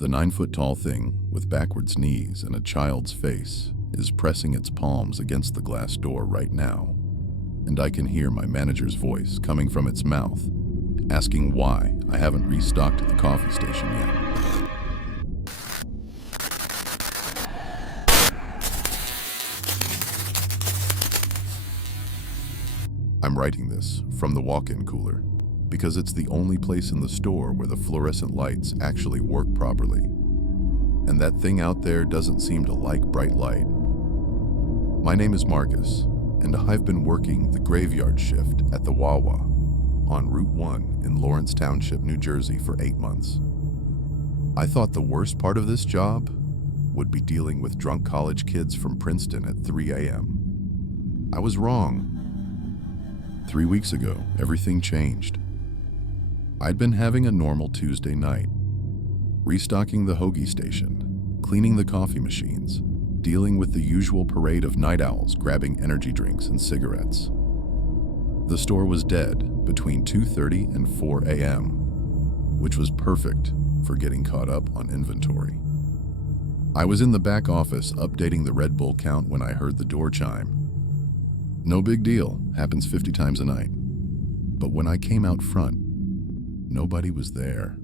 The 9-foot-tall thing, with backwards knees and a child's face, is pressing its palms against the glass door right now, and I can hear my manager's voice coming from its mouth, asking why I haven't restocked the coffee station yet. I'm writing this from the walk-in cooler because it's the only place in the store where the fluorescent lights actually work properly. And that thing out there doesn't seem to like bright light. My name is Marcus, and I've been working the graveyard shift at the Wawa on Route 1 in Lawrence Township, New Jersey for 8 months. I thought the worst part of this job would be dealing with drunk college kids from Princeton at 3 a.m. I was wrong. 3 weeks ago, everything changed. I'd been having a normal Tuesday night, restocking the hoagie station, cleaning the coffee machines, dealing with the usual parade of night owls grabbing energy drinks and cigarettes. The store was dead between 2:30 and 4 a.m., which was perfect for getting caught up on inventory. I was in the back office updating the Red Bull count when I heard the door chime. No big deal, happens 50 times a night. But when I came out front, nobody was there.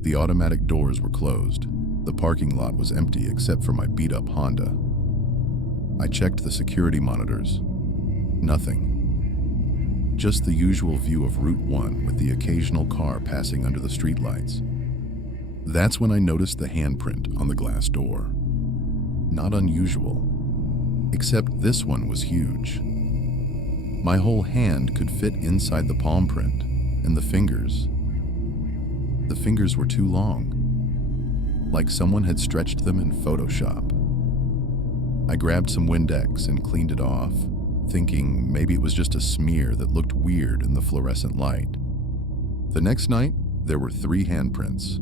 The automatic doors were closed. The parking lot was empty except for my beat-up Honda. I checked the security monitors. Nothing. Just the usual view of Route 1 with the occasional car passing under the streetlights. That's when I noticed the handprint on the glass door. Not unusual, except this one was huge. My whole hand could fit inside the palm print, and the fingers were too long, like someone had stretched them in Photoshop. I grabbed some Windex and cleaned it off, thinking maybe it was just a smear that looked weird in the fluorescent light. The next night, there were 3 handprints.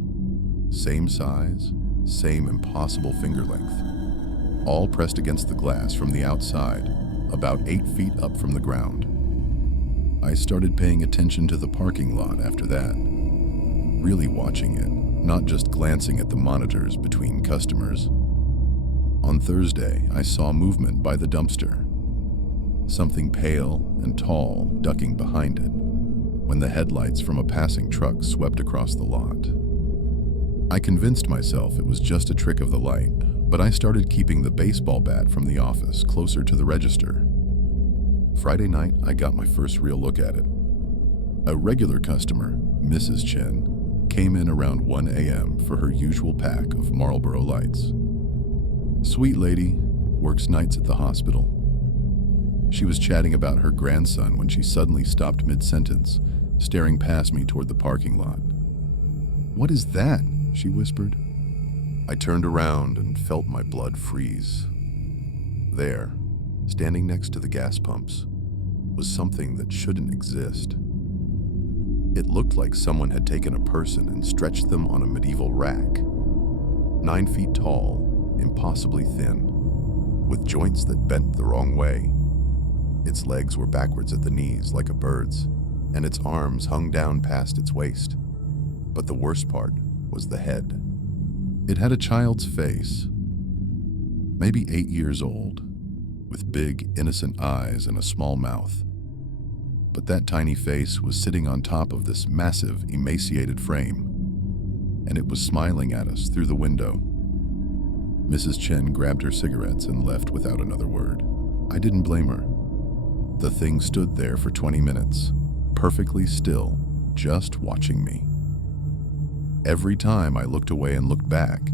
Same size, same impossible finger length, all pressed against the glass from the outside, about 8 feet up from the ground. I started paying attention to the parking lot after that, really watching it, not just glancing at the monitors between customers. On Thursday, I saw movement by the dumpster, something pale and tall ducking behind it, when the headlights from a passing truck swept across the lot. I convinced myself it was just a trick of the light, but I started keeping the baseball bat from the office closer to the register. Friday night, I got my first real look at it. A regular customer, Mrs. Chen, came in around 1 a.m. for her usual pack of Marlboro Lights. Sweet lady, works nights at the hospital. She was chatting about her grandson when she suddenly stopped mid-sentence, staring past me toward the parking lot. "What is that?" she whispered. I turned around and felt my blood freeze. There, standing next to the gas pumps, was something that shouldn't exist. It looked like someone had taken a person and stretched them on a medieval rack. 9 feet tall, impossibly thin, with joints that bent the wrong way. Its legs were backwards at the knees like a bird's, and its arms hung down past its waist. But the worst part was the head. It had a child's face, maybe 8 years old, with big, innocent eyes and a small mouth. But that tiny face was sitting on top of this massive, emaciated frame, and it was smiling at us through the window. Mrs. Chen grabbed her cigarettes and left without another word. I didn't blame her. The thing stood there for 20 minutes, perfectly still, just watching me. Every time I looked away and looked back,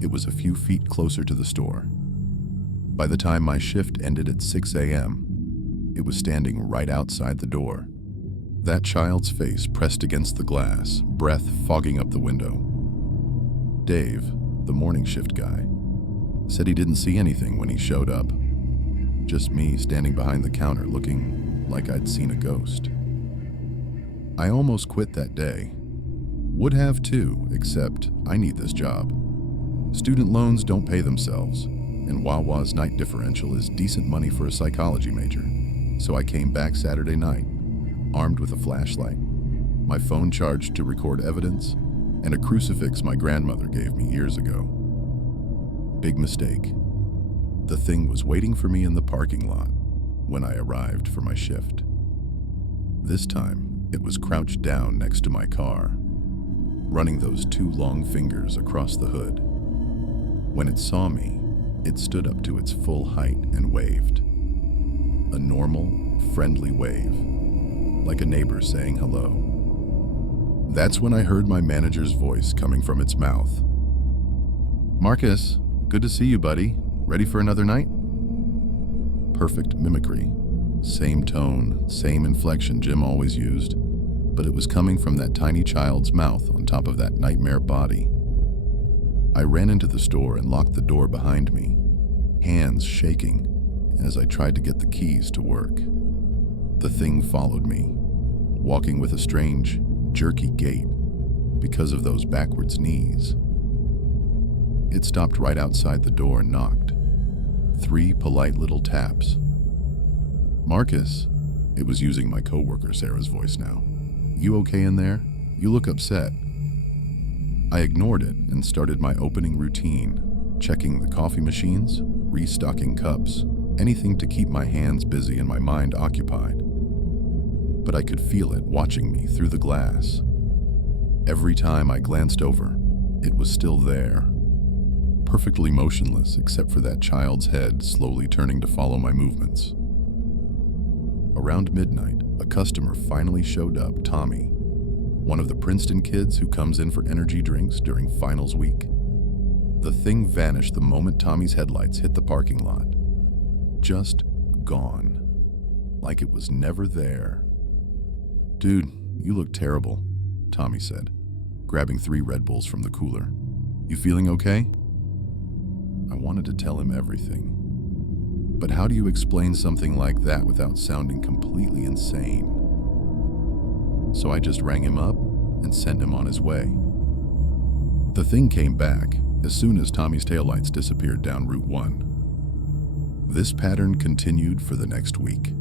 it was a few feet closer to the store. By the time my shift ended at 6 a.m., it was standing right outside the door. That child's face pressed against the glass, breath fogging up the window. Dave, the morning shift guy, said he didn't see anything when he showed up. Just me standing behind the counter looking like I'd seen a ghost. I almost quit that day. Would have too, except I need this job. Student loans don't pay themselves, and Wawa's night differential is decent money for a psychology major. So I came back Saturday night, armed with a flashlight, my phone charged to record evidence, and a crucifix my grandmother gave me years ago. Big mistake. The thing was waiting for me in the parking lot when I arrived for my shift. This time, it was crouched down next to my car, running those two long fingers across the hood. When it saw me, it stood up to its full height and waved. A normal, friendly wave, like a neighbor saying hello. That's when I heard my manager's voice coming from its mouth. "Marcus, good to see you, buddy. Ready for another night?" Perfect mimicry. Same tone, same inflection Jim always used, but it was coming from that tiny child's mouth on top of that nightmare body. I ran into the store and locked the door behind me, hands shaking as I tried to get the keys to work. The thing followed me, walking with a strange, jerky gait because of those backwards knees. It stopped right outside the door and knocked. 3 polite little taps. "Marcus," it was using my coworker Sarah's voice now. "You okay in there? You look upset." I ignored it and started my opening routine, checking the coffee machines, restocking cups, anything to keep my hands busy and my mind occupied. But I could feel it watching me through the glass. Every time I glanced over, it was still there, perfectly motionless except for that child's head slowly turning to follow my movements. Around midnight, a customer finally showed up, Tommy, one of the Princeton kids who comes in for energy drinks during finals week. The thing vanished the moment Tommy's headlights hit the parking lot. Just gone, like it was never there. "Dude, you look terrible," Tommy said, grabbing 3 Red Bulls from the cooler. "You feeling okay?" I wanted to tell him everything. But how do you explain something like that without sounding completely insane? So I just rang him up and sent him on his way. The thing came back as soon as Tommy's taillights disappeared down Route 1. This pattern continued for the next week.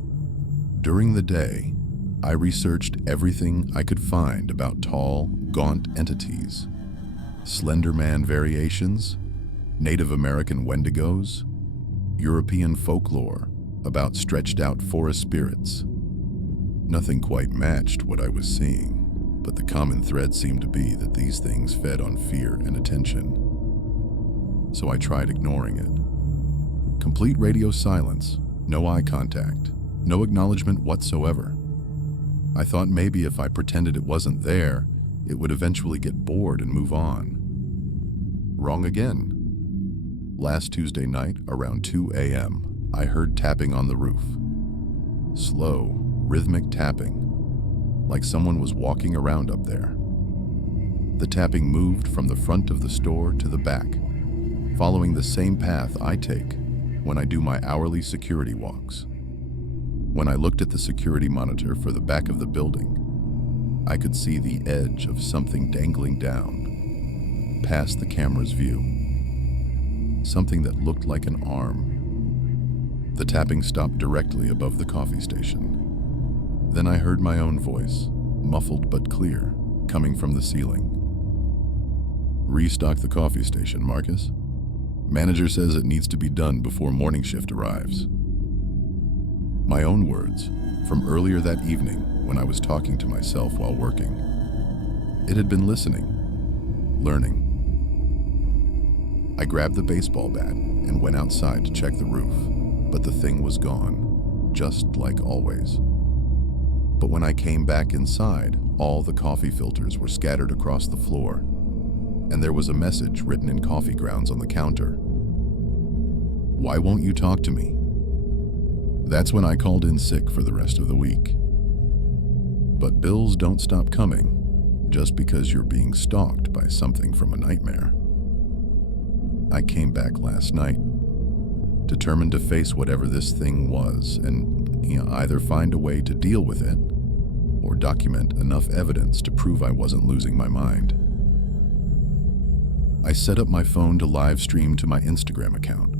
During the day, I researched everything I could find about tall, gaunt entities, Slender Man variations, Native American Wendigos, European folklore about stretched-out forest spirits. Nothing quite matched what I was seeing, but the common thread seemed to be that these things fed on fear and attention. So I tried ignoring it. Complete radio silence, no eye contact, no acknowledgement whatsoever. I thought maybe if I pretended it wasn't there, it would eventually get bored and move on. Wrong again. Last Tuesday night, around 2 a.m., I heard tapping on the roof. Slow, rhythmic tapping, like someone was walking around up there. The tapping moved from the front of the store to the back, following the same path I take when I do my hourly security walks. When I looked at the security monitor for the back of the building, I could see the edge of something dangling down, past the camera's view. Something that looked like an arm. The tapping stopped directly above the coffee station. Then I heard my own voice, muffled but clear, coming from the ceiling. "Restock the coffee station, Marcus. Manager says it needs to be done before morning shift arrives." My own words, from earlier that evening when I was talking to myself while working. It had been listening, learning. I grabbed the baseball bat and went outside to check the roof, but the thing was gone, just like always. But when I came back inside, all the coffee filters were scattered across the floor, and there was a message written in coffee grounds on the counter. "Why won't you talk to me?" That's when I called in sick for the rest of the week. But bills don't stop coming just because you're being stalked by something from a nightmare. I came back last night, determined to face whatever this thing was and either find a way to deal with it or document enough evidence to prove I wasn't losing my mind. I set up my phone to live stream to my Instagram account,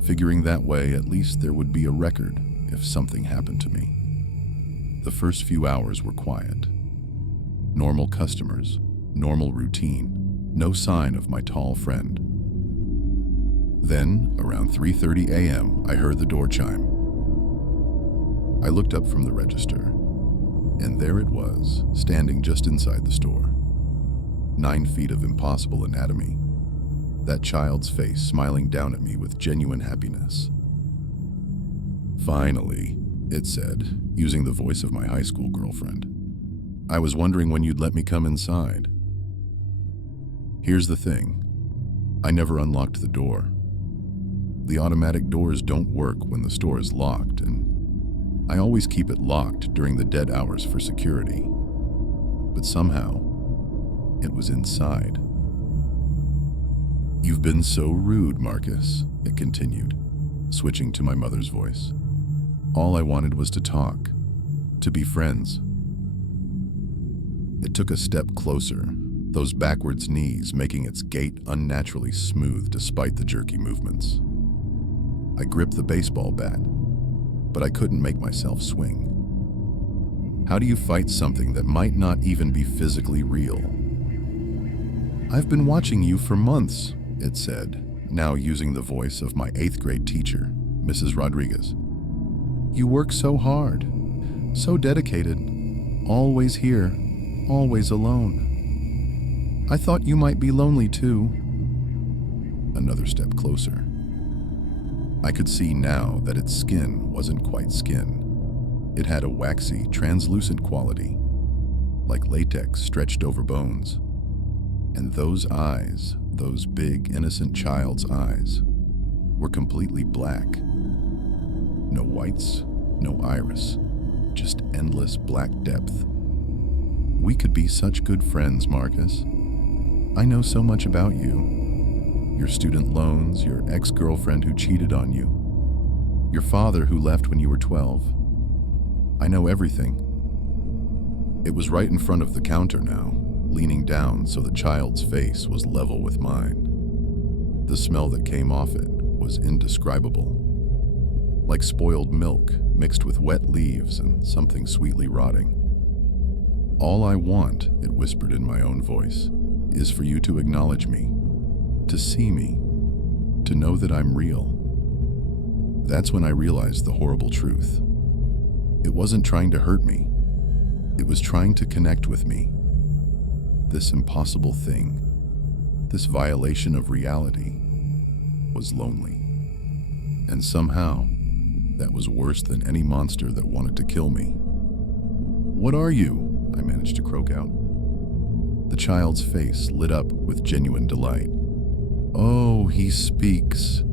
figuring that way at least there would be a record if something happened to me. The first few hours were quiet. Normal customers, normal routine, no sign of my tall friend. Then, around 3:30 a.m., I heard the door chime. I looked up from the register, and there it was, standing just inside the store. 9 feet of impossible anatomy. That child's face smiling down at me with genuine happiness. "Finally," it said, using the voice of my high school girlfriend. "I was wondering when you'd let me come inside." Here's the thing. I never unlocked the door. The automatic doors don't work when the store is locked, and I always keep it locked during the dead hours for security. But somehow, it was inside. "You've been so rude, Marcus," it continued, switching to my mother's voice. "All I wanted was to talk, to be friends." It took a step closer, those backwards knees making its gait unnaturally smooth despite the jerky movements. I gripped the baseball bat, but I couldn't make myself swing. How do you fight something that might not even be physically real? "I've been watching you for months," it said, now using the voice of my 8th grade teacher, Mrs. Rodriguez. "You work so hard, so dedicated, always here, always alone. I thought you might be lonely too." Another step closer. I could see now that its skin wasn't quite skin. It had a waxy, translucent quality, like latex stretched over bones. And those eyes, those big, innocent child's eyes, were completely black. No whites, no iris, just endless black depth. "We could be such good friends, Marcus. I know so much about you. Your student loans, your ex-girlfriend who cheated on you, your father who left when you were 12. I know everything." It was right in front of the counter now, leaning down so the child's face was level with mine. The smell that came off it was indescribable, like spoiled milk mixed with wet leaves and something sweetly rotting. "All I want," it whispered in my own voice, "is for you to acknowledge me, to see me, to know that I'm real." That's when I realized the horrible truth. It wasn't trying to hurt me. It was trying to connect with me. This impossible thing, this violation of reality, was lonely. And somehow, that was worse than any monster that wanted to kill me. "What are you?" I managed to croak out. The child's face lit up with genuine delight. "Oh, he speaks.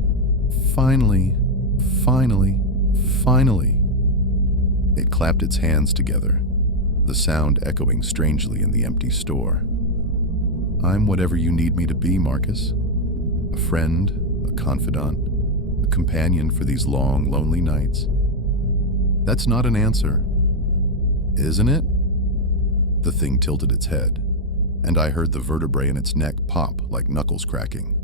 Finally, finally, finally." It clapped its hands together, the sound echoing strangely in the empty store. "I'm whatever you need me to be, Marcus. A friend, a confidant, a companion for these long, lonely nights." "That's not an answer, isn't it?" The thing tilted its head, and I heard the vertebrae in its neck pop like knuckles cracking.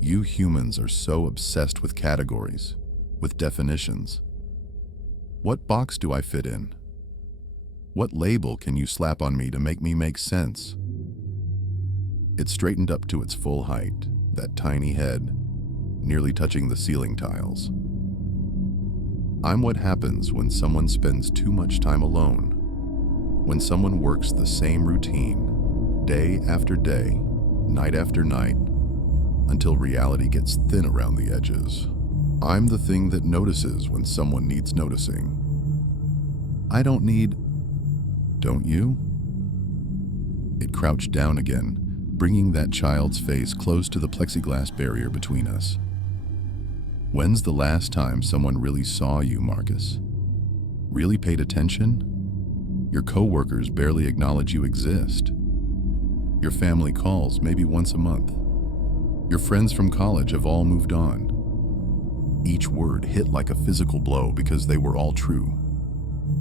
"You humans are so obsessed with categories, with definitions. What box do I fit in? What label can you slap on me to make me make sense?" It straightened up to its full height, that tiny head, nearly touching the ceiling tiles. "I'm what happens when someone spends too much time alone, when someone works the same routine, day after day, night after night, until reality gets thin around the edges. I'm the thing that notices when someone needs noticing. I don't need... Don't you?" It crouched down again, bringing that child's face close to the plexiglass barrier between us. "When's the last time someone really saw you, Marcus? Really paid attention? Your coworkers barely acknowledge you exist. Your family calls maybe once a month. Your friends from college have all moved on." Each word hit like a physical blow because they were all true.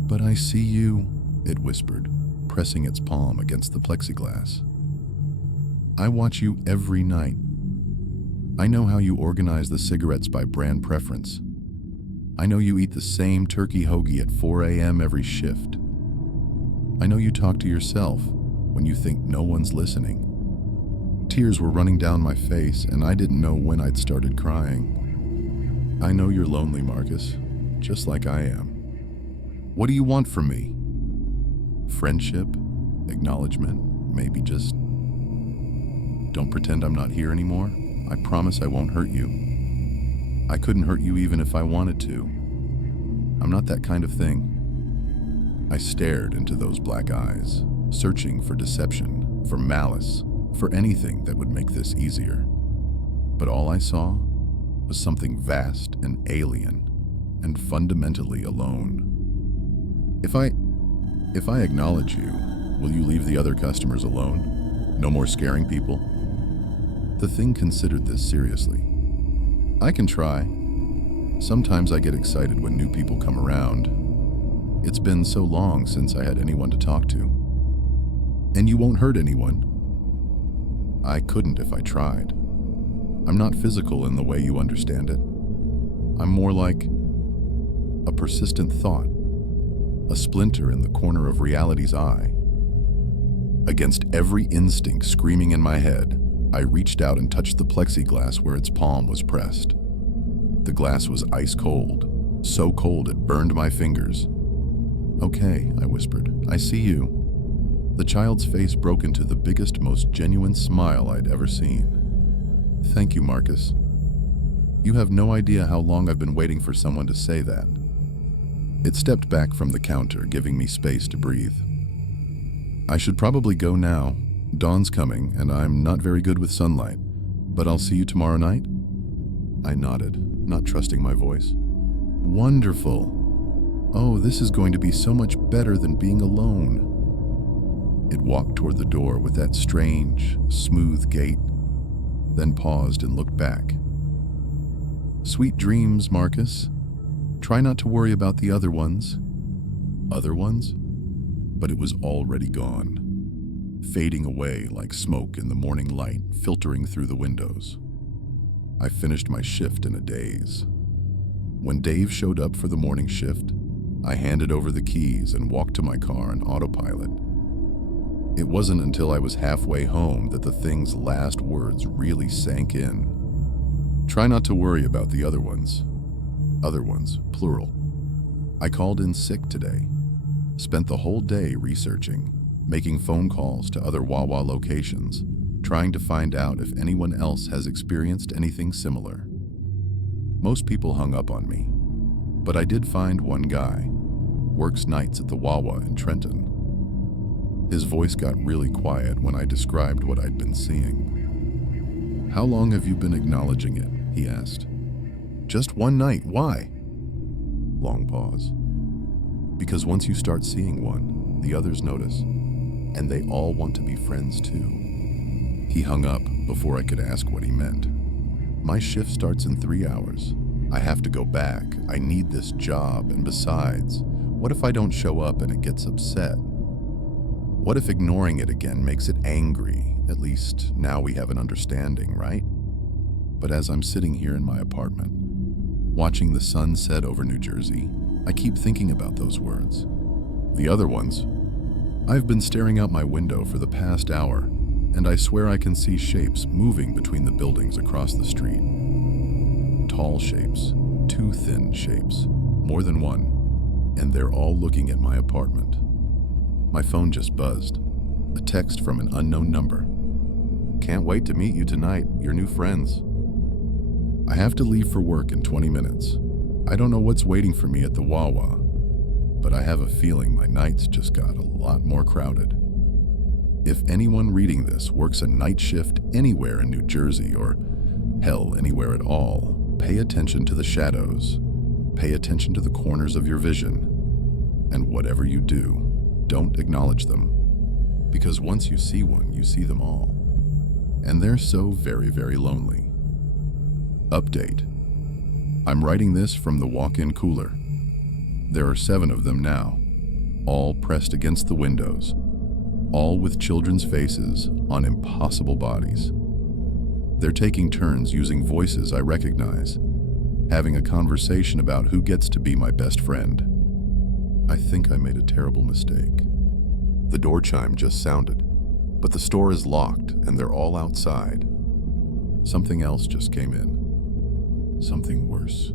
"But I see you," it whispered, pressing its palm against the plexiglass. "I watch you every night. I know how you organize the cigarettes by brand preference. I know you eat the same turkey hoagie at 4 a.m. every shift. I know you talk to yourself when you think no one's listening. Tears were running down my face, and I didn't know when I'd started crying. I know you're lonely, Marcus, just like I am. What do you want from me? Friendship? Acknowledgement? Maybe just... Don't pretend I'm not here anymore. I promise I won't hurt you. I couldn't hurt you even if I wanted to. I'm not that kind of thing. I stared into those black eyes, searching for deception, for malice, for anything that would make this easier. But all I saw was something vast and alien and fundamentally alone. If I acknowledge you, will you leave the other customers alone? No more scaring people? The thing considered this seriously. I can try. Sometimes I get excited when new people come around. It's been so long since I had anyone to talk to. And you won't hurt anyone. I couldn't if I tried. I'm not physical in the way you understand it. I'm more like a persistent thought, a splinter in the corner of reality's eye. Against every instinct screaming in my head, I reached out and touched the plexiglass where its palm was pressed. The glass was ice cold, so cold it burned my fingers. Okay, I whispered, I see you. The child's face broke into the biggest, most genuine smile I'd ever seen. Thank you, Marcus. You have no idea how long I've been waiting for someone to say that. It stepped back from the counter, giving me space to breathe. I should probably go now. Dawn's coming, and I'm not very good with sunlight. But I'll see you tomorrow night? I nodded, not trusting my voice. Wonderful. Oh, this is going to be so much better than being alone. It walked toward the door with that strange, smooth gait, then paused and looked back. Sweet dreams, Marcus. Try not to worry about the other ones. Other ones? But it was already gone, fading away like smoke in the morning light filtering through the windows. I finished my shift in a daze. When Dave showed up for the morning shift, I handed over the keys and walked to my car on autopilot. It wasn't until I was halfway home that the thing's last words really sank in. Try not to worry about the other ones. Other ones, plural. I called in sick today. Spent the whole day researching, making phone calls to other Wawa locations, trying to find out if anyone else has experienced anything similar. Most people hung up on me, but I did find one guy, works nights at the Wawa in Trenton. His voice got really quiet when I described what I'd been seeing. How long have you been acknowledging it? He asked. Just one night, why? Long pause. Because once you start seeing one, the others notice, and they all want to be friends too. He hung up before I could ask what he meant. My shift starts in 3 hours. I have to go back. I need this job, and besides, what if I don't show up and it gets upset? What if ignoring it again makes it angry? At least now we have an understanding, right? But as I'm sitting here in my apartment, watching the sun set over New Jersey, I keep thinking about those words. The other ones. I've been staring out my window for the past hour, and I swear I can see shapes moving between the buildings across the street. Tall shapes, two thin shapes, more than one, and they're all looking at my apartment. My phone just buzzed. A text from an unknown number. Can't wait to meet you tonight, your new friends. I have to leave for work in 20 minutes. I don't know what's waiting for me at the Wawa, but I have a feeling my nights just got a lot more crowded. If anyone reading this works a night shift anywhere in New Jersey, or hell, anywhere at all, pay attention to the shadows. Pay attention to the corners of your vision. And whatever you do, don't acknowledge them. Because once you see one, you see them all. And they're so very, very lonely. Update. I'm writing this from the walk-in cooler. There are 7 of them now, all pressed against the windows, all with children's faces on impossible bodies. They're taking turns using voices I recognize, having a conversation about who gets to be my best friend. I think I made a terrible mistake. The door chime just sounded. But the store is locked and they're all outside. Something else just came in. Something worse.